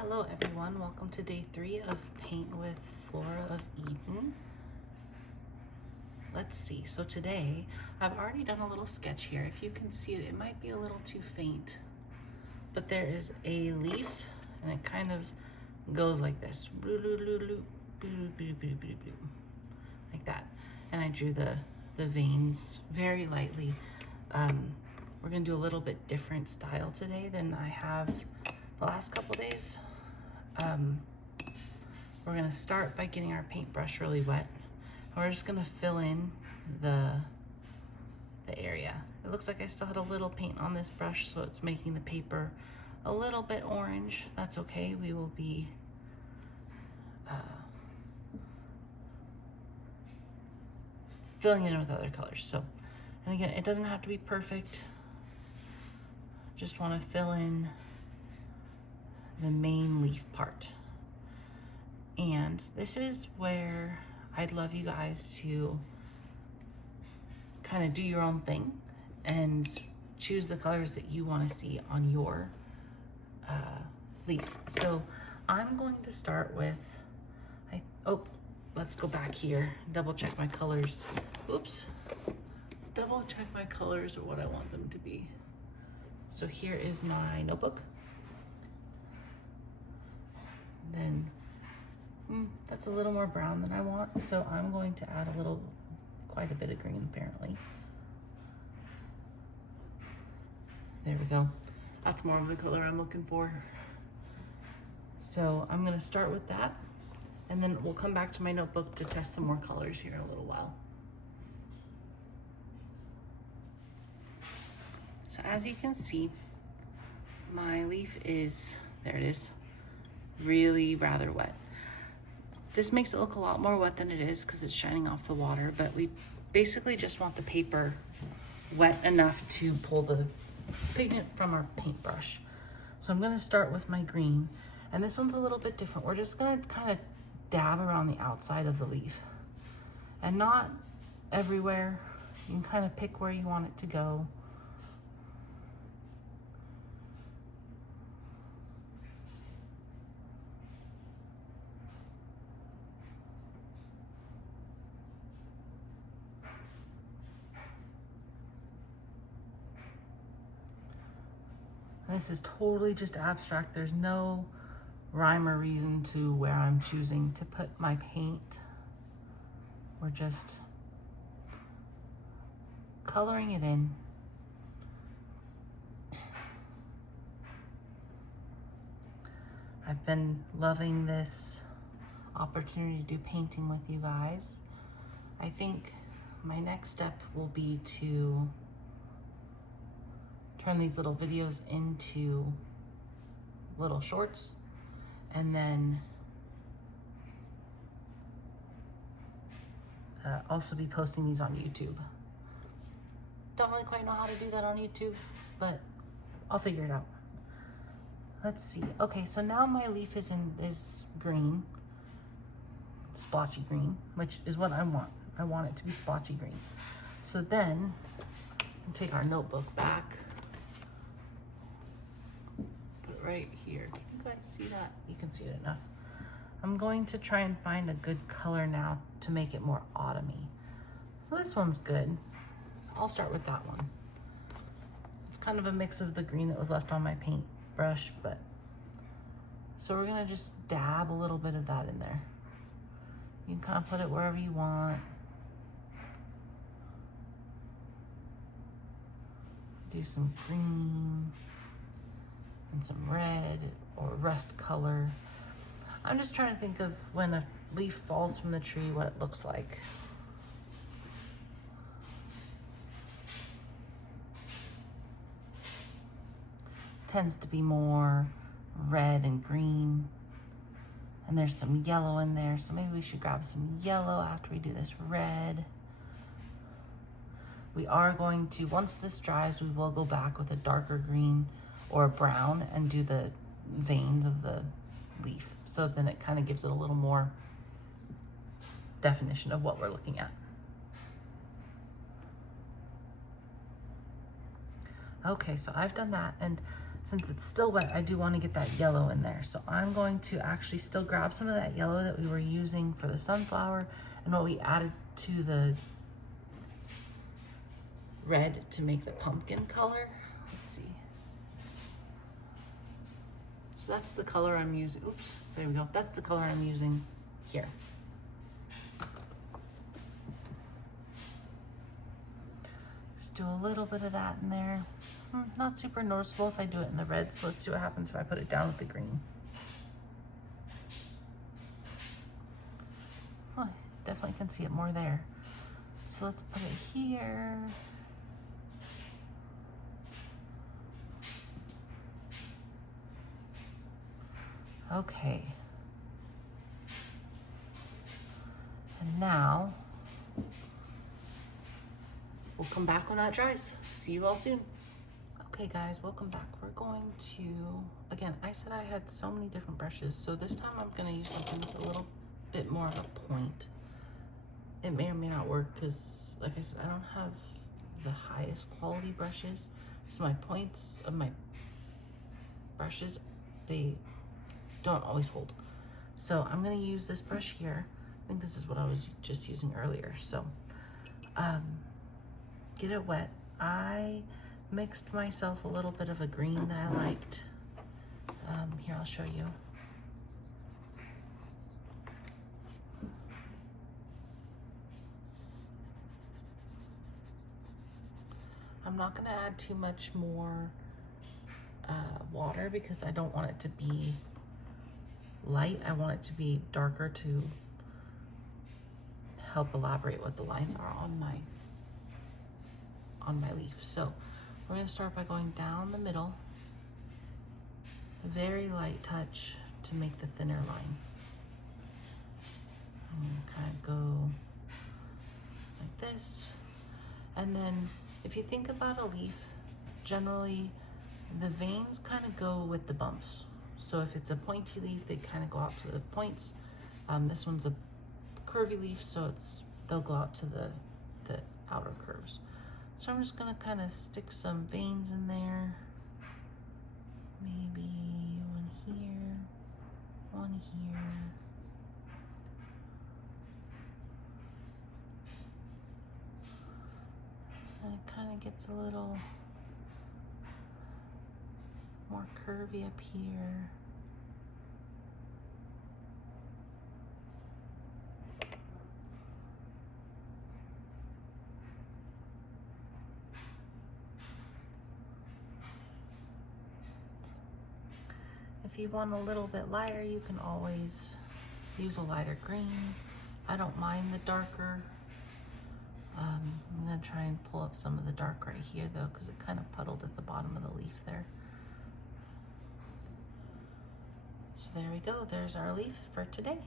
Hello everyone, welcome to day 3 of Paint with Flora of Eden. Let's see, so today I've already done a little sketch here. If you can see it, it might be a little too faint, but there is a leaf and it kind of goes like this, like that. And I drew the veins very lightly. We're gonna do a little bit different style today than I have the last couple days. We're gonna start by getting our paintbrush really wet. And we're just gonna fill in the area. It looks like I still had a little paint on this brush, so it's making the paper a little bit orange. That's okay, we will be filling it in with other colors. So, and again, it doesn't have to be perfect. Just wanna fill in the main leaf part. And this is where I'd love you guys to kind of do your own thing and choose the colors that you want to see on your leaf. So I'm going to start with, let's go back here, double check my colors. Oops, double check my colors or what I want them to be. So here is my notebook. Then that's a little more brown than I want, so I'm going to add quite a bit of green apparently. There we go. That's more of the color I'm looking for. So I'm gonna start with that, and then we'll come back to my notebook to test some more colors here in a little while. So as you can see, my leaf is, there it is, really rather wet. This makes it look a lot more wet than it is because it's shining off the water, but we basically just want the paper wet enough to pull the pigment from our paintbrush. So I'm gonna start with my green, and this one's a little bit different. We're just gonna kind of dab around the outside of the leaf and not everywhere. You can kind of pick where you want it to go. This is totally just abstract. There's no rhyme or reason to where I'm choosing to put my paint. We're just coloring it in. I've been loving this opportunity to do painting with you guys. I think my next step will be to turn these little videos into little shorts, and then also be posting these on YouTube. Don't really quite know how to do that on YouTube, but I'll figure it out. Let's see. Okay, so now my leaf is green, splotchy green, which is what I want. I want it to be splotchy green. So then we'll take our notebook back. Right here. Can you guys see that? You can see it enough. I'm going to try and find a good color now to make it more autumny. So this one's good. I'll start with that one. It's kind of a mix of the green that was left on my paintbrush, but so we're gonna just dab a little bit of that in there. You can kind of put it wherever you want. Do some green and some red or rust color. I'm just trying to think of when a leaf falls from the tree, what it looks like. Tends to be more red and green, and there's some yellow in there, so maybe we should grab some yellow after we do this red. We are going to, once this dries, we will go back with a darker green or brown and do the veins of the leaf. So then it kind of gives it a little more definition of what we're looking at. Okay, so I've done that, and since it's still wet, I do want to get that yellow in there. So I'm going to actually still grab some of that yellow that we were using for the sunflower and what we added to the red to make the pumpkin color. Let's see. So that's the color I'm using. Oops, there we go. That's the color I'm using here. Just do a little bit of that in there. Not super noticeable if I do it in the red, so let's see what happens if I put it down with the green. Oh, I definitely can see it more there. So let's put it here. Okay. And now, we'll come back when that dries. See you all soon. Okay guys, welcome back. We're going to, again, I said I had so many different brushes, so this time I'm gonna use something with a little bit more of a point. It may or may not work because, like I said, I don't have the highest quality brushes, so my points of my brushes, they don't always hold. So I'm gonna use this brush here. I think this is what I was just using earlier. So get it wet. I mixed myself a little bit of a green that I liked. Here, I'll show you. I'm not gonna add too much more water because I don't want it to be light. I want it to be darker to help elaborate what the lines are on my leaf. So we're going to start by going down the middle, a very light touch to make the thinner line. I'm going to kind of go like this. And then if you think about a leaf, generally the veins kind of go with the bumps. So if it's a pointy leaf, they kind of go out to the points. This one's a curvy leaf, so they'll go out to the outer curves. So I'm just gonna kind of stick some veins in there. Maybe one here, one here. And it kind of gets a little more curvy up here. If you want a little bit lighter, you can always use a lighter green. I don't mind the darker. I'm gonna try and pull up some of the dark right here though, because it kind of puddled at the bottom of the leaf there. So there we go, there's our leaf for today.